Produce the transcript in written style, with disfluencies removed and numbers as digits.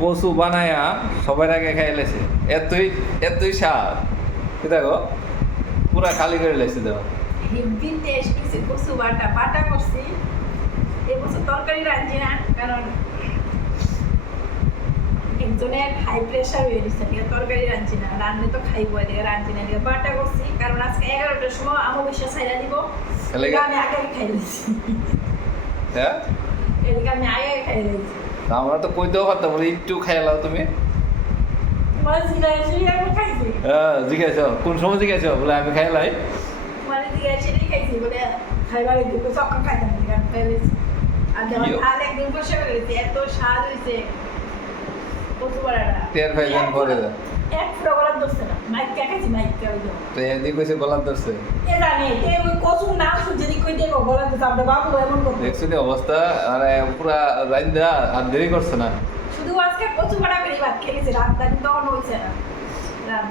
কচু বানায়া সবার আগে খাই লেছে এতই এতই স্বাদ কি দেখো পুরা খালি করে লেছে দেখো হেভি টেস্ট কিছু কচু বাটা বাটা করছি এবছর তরকারি রাঁধছি না কারণ একজনের হাই প্রেশার হয়ে গেছে তরকারি রাঁধছি না রান্না তো খাইবো এদিকে রাঁধছি না এদিকে বাটা করছি কারণ আজকে 11টার সময় অমাবস্যা ছাইড়া দিব এলাকা আমি আগে খাই দিয়েছি হ্যাঁ এদিকে আমি আগে খাই দিয়েছি তা আমরা তো কইতেও পারতাম বলে একটু খাইলাও তুমি তোমার জিজ্ঞাসা আমি খাইছি হ্যাঁ জিজ্ঞাসা কোন সময় জিজ্ঞাসা বলে আমি খাইলাই তোমার জিজ্ঞাসা খাইছি বলে খাইবার দিকে সকাল খাইতাম আমি খাই দিয়েছি আর যেমন আর একদিন বসে গেছি এত স্বাদ হয়েছে কচু বাটাটা টের ভাইজান পরে যা এক ফুটা গলার ধরছে না মাইক খাইছি মাইক খাই দাও তো এদিকে কইছে গলার ধরছে এ জানে তে ওই কচু নাম যদি কই দেবো গলার ধরছে আমরা বাবু এমন করতে দেখছো নি অবস্থা মানে পুরা রাইন্দা আর দেরি করছে না শুধু আজকে কচু বাটা করে ভাত খেয়েছি রাত তখন হয়েছে না রাত